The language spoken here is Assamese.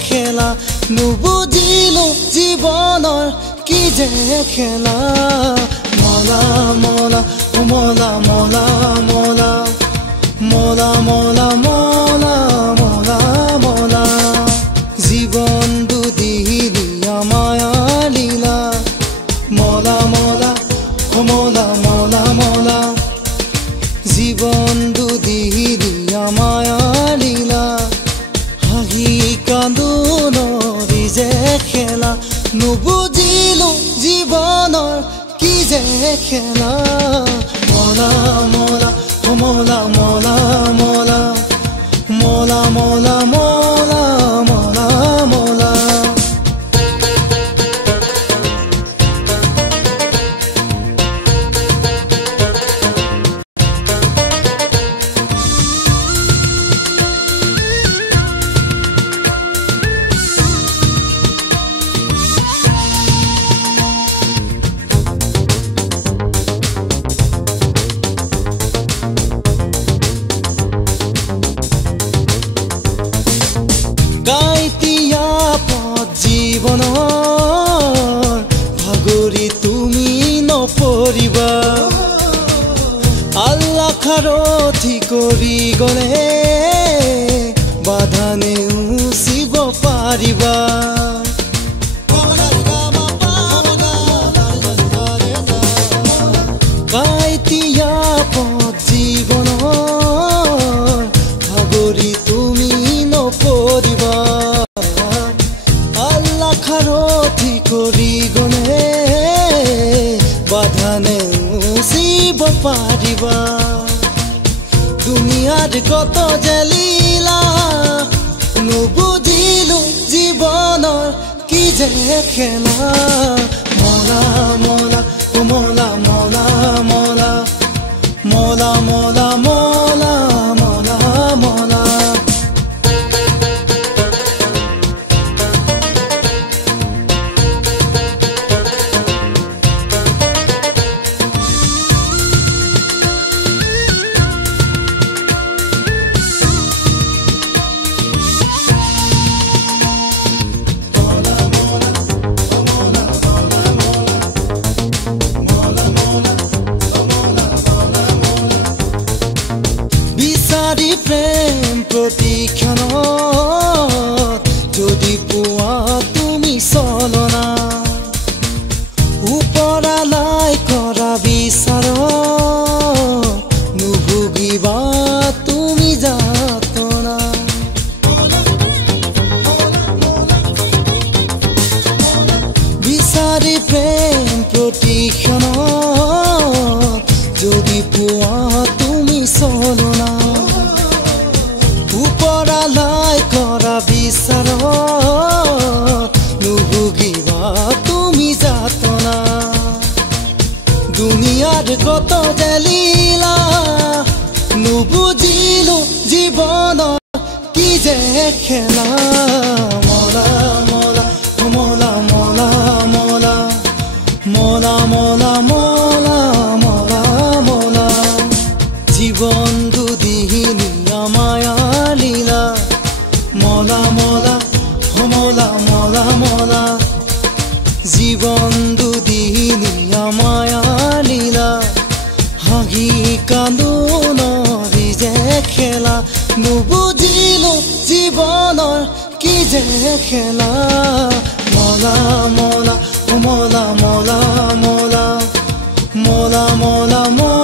খেলা নুবুজিলো জীৱনৰ কি যে খেলা মলা মলা মলা মলা মলা মলা মলা মলা মলা মলা জীৱন দুদিনীয়া মায়া লীলা মলা মলা মলা মলা মলা জীৱন দুদিনীয়া মায়া লীলা হাঁহি কান্দোনৰি যে খেলা নুবুজিলো জীৱনৰ কি যে খেলা মলা মলা মলা মলা মলা মলা মলা মলা মলা মলা গাইতিয়া পথ জীৱনৰ ভাগৰি তুমি নপৰিবা আল্লাহ খাৰথি কৰি গলে বাধা নেওচিব পাৰিবা গাইতিয়া পথ জীৱনৰ ভাগৰি তুমি নপৰিবা আল্লাহ খাৰথি কৰি গলে বাধা নেওচিব পাৰিবা দুনিয়াত কত যে লীলা নুবুজিলো জীৱনৰ কি যে খেলা মলা মলা মলা মলা মলা মলা মলা মলা মলা মলা প্ৰেম প্ৰতিক্ষণত যদি পোৱা তুমি চলনা ওপৰালাই কৰা বিচাৰ নুভুগিবা তুমি যাতনা বিচাৰি প্ৰেম প্ৰতিক্ষণত যদি পোৱা তুমি চলনা উপৰালাই কৰা বিচাৰ নুভুগিবা তুমি যাতনা দুনিয়াৰ কত যে লীলা নুবুজিলো জীৱনৰ কি যে খেলা মলা মলা মলা মলা মলা মলা মলা মলা মলা মলা জীৱন দুদিনীয়া মায়া লীলা মলা মলা মলা মলা মলা জীৱন দুদিনীয়া মায়া লীলা হাঁহি কান্দোনৰি যে খেলা নুবুজিলো জীৱনৰ কি যে খেলা মলা মলা মলা মলা মলা মলা মলা মলা